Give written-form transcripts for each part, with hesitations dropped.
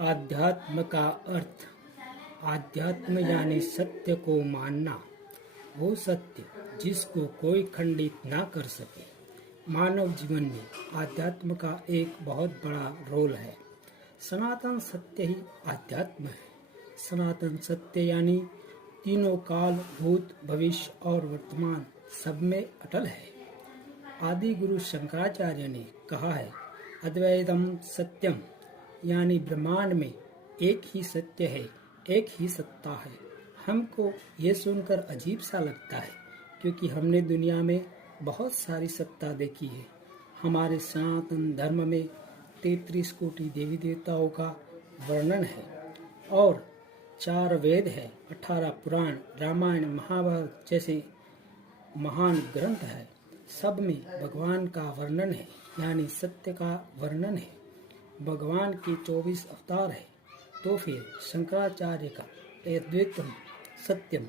आध्यात्म का अर्थ। आध्यात्म यानी सत्य को मानना, वो सत्य जिसको कोई खंडित ना कर सके। मानव जीवन में आध्यात्म का एक बहुत बड़ा रोल है। सनातन सत्य ही आध्यात्म है। सनातन सत्य यानी तीनों काल, भूत, भविष्य और वर्तमान सब में अटल है। आदि गुरु शंकराचार्य ने कहा है, अद्वैतम सत्यम, यानी ब्रह्मांड में एक ही सत्य है, एक ही सत्ता है। हमको ये सुनकर अजीब सा लगता है, क्योंकि हमने दुनिया में बहुत सारी सत्ता देखी है। हमारे सनातन धर्म में 33 कोटि देवी देवताओं का वर्णन है और 4 वेद है, 18 पुराण, रामायण, महाभारत जैसे महान ग्रंथ है। सब में भगवान का वर्णन है, यानी सत्य का वर्णन है। भगवान के 24 अवतार है। तो फिर शंकराचार्य का अद्वैतम सत्यम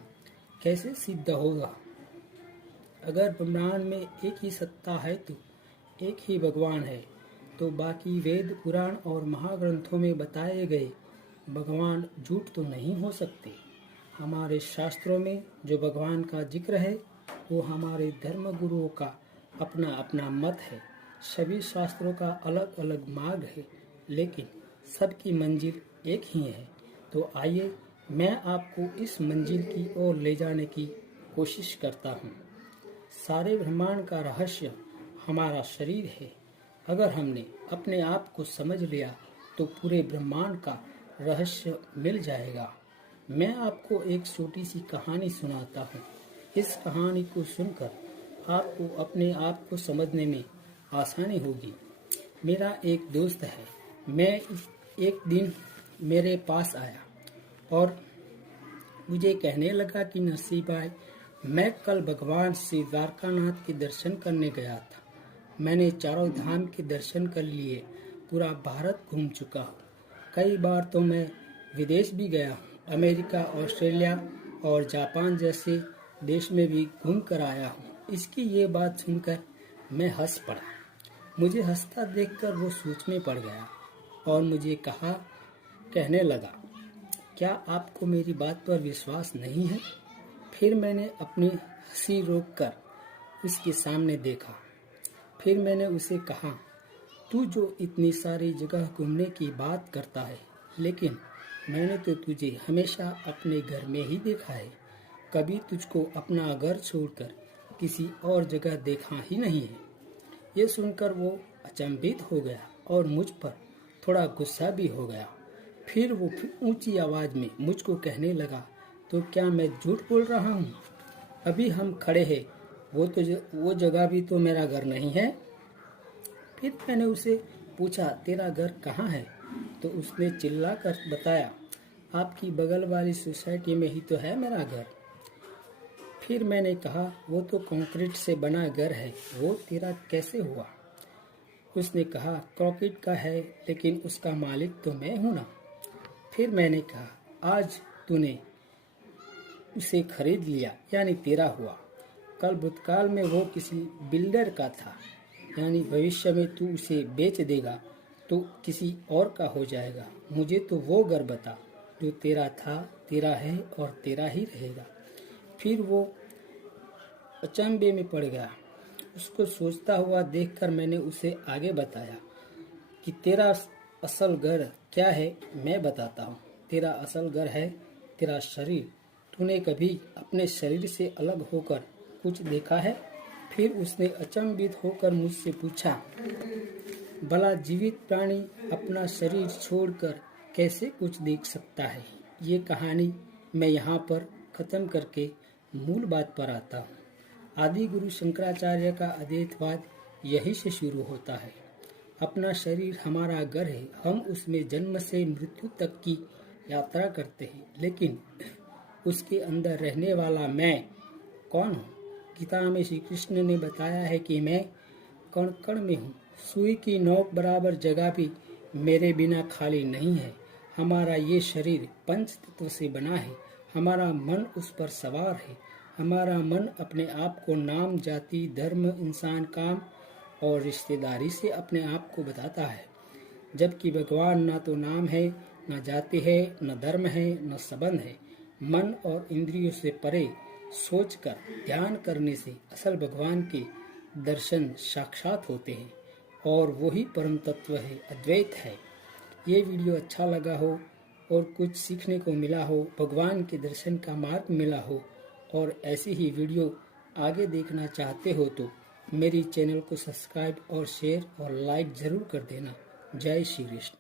कैसे सिद्ध होगा? अगर ब्रह्मांड में एक ही सत्ता है तो एक ही भगवान है, तो बाकी वेद, पुराण और महाग्रंथों में बताए गए भगवान झूठ तो नहीं हो सकते। हमारे शास्त्रों में जो भगवान का जिक्र है वो हमारे धर्म गुरुओं का अपना अपना मत है। सभी शास्त्रों का अलग अलग मार्ग है, लेकिन सबकी मंजिल एक ही है। तो आइए मैं आपको इस मंजिल की ओर ले जाने की कोशिश करता हूँ। सारे ब्रह्मांड का रहस्य हमारा शरीर है। अगर हमने अपने आप को समझ लिया तो पूरे ब्रह्मांड का रहस्य मिल जाएगा। मैं आपको एक छोटी सी कहानी सुनाता हूँ। इस कहानी को सुनकर आपको अपने आप को समझने में आसानी होगी। मेरा एक दोस्त है। एक दिन मेरे पास आया और मुझे कहने लगा कि नरसिंह भाई, मैं कल भगवान श्री द्वारकानाथ के दर्शन करने गया था। मैंने चारों धाम के दर्शन कर लिए। पूरा भारत घूम चुका हूँ। कई बार तो मैं विदेश भी गया हूँ। अमेरिका, ऑस्ट्रेलिया और जापान जैसे देश में भी घूम कर आया हूँ। इसकी ये बात सुनकर मैं हंस पड़ा। मुझे हंसता देखकर वो सोच में पड़ गया और मुझे कहने लगा, क्या आपको मेरी बात पर विश्वास नहीं है? फिर मैंने अपनी हंसी रोककर उसके सामने देखा। फिर मैंने उसे कहा, तू जो इतनी सारी जगह घूमने की बात करता है, लेकिन मैंने तो तुझे हमेशा अपने घर में ही देखा है। कभी तुझको अपना घर छोड़कर किसी और जगह देखा ही नहीं है। ये सुनकर वो अचंभित हो गया और मुझ पर थोड़ा गुस्सा भी हो गया। फिर वो ऊंची आवाज में मुझको कहने लगा, तो क्या मैं झूठ बोल रहा हूँ? अभी हम खड़े हैं, वो जगह भी तो मेरा घर नहीं है। फिर मैंने उसे पूछा, तेरा घर कहाँ है? तो उसने चिल्ला कर बताया, आपकी बगल वाली सोसाइटी में ही तो है मेरा घर। फिर मैंने कहा, वो तो कंक्रीट से बना घर है, वो तेरा कैसे हुआ? उसने कहा, कंक्रीट का है, लेकिन उसका मालिक तो मैं हूँ ना। फिर मैंने कहा, आज तूने उसे खरीद लिया, यानी तेरा हुआ। कल भूतकाल में वो किसी बिल्डर का था, यानी भविष्य में तू उसे बेच देगा तो किसी और का हो जाएगा। मुझे तो वो घर बता जो तेरा था, तेरा है और तेरा ही रहेगा। फिर वो अचंभे में पड़ गया। उसको सोचता हुआ देखकर मैंने उसे आगे बताया कि तेरा असल घर क्या है मैं बताता हूँ। तेरा असल घर है तेरा शरीर। तूने कभी अपने शरीर से अलग होकर कुछ देखा है? फिर उसने अचंभित होकर मुझसे पूछा, भला जीवित प्राणी अपना शरीर छोड़कर कैसे कुछ देख सकता है? ये कहानी मैं यहाँ पर खत्म करके मूल बात पर आता हूँ। आदि गुरु शंकराचार्य का अद्वैतवाद यही से शुरू होता है। अपना शरीर हमारा घर है। हम उसमें जन्म से मृत्यु तक की यात्रा करते हैं, लेकिन उसके अंदर रहने वाला मैं कौन हूँ? गीता में श्री कृष्ण ने बताया है कि मैं कण कण में हूँ। सुई की नोक बराबर जगह भी मेरे बिना खाली नहीं है। हमारा ये शरीर पंच तत्व से बना है। हमारा मन उस पर सवार है। हमारा मन अपने आप को नाम, जाति, धर्म, इंसान, काम और रिश्तेदारी से अपने आप को बताता है, जबकि भगवान ना तो नाम है, न जाति है, न धर्म है, न संबंध है। मन और इंद्रियों से परे सोचकर ध्यान करने से असल भगवान के दर्शन साक्षात होते हैं और वही परम तत्व है, अद्वैत है। ये वीडियो अच्छा लगा हो और कुछ सीखने को मिला हो, भगवान के दर्शन का मार्ग मिला हो और ऐसी ही वीडियो आगे देखना चाहते हो तो मेरी चैनल को सब्सक्राइब और शेयर और लाइक जरूर कर देना। जय श्री कृष्ण।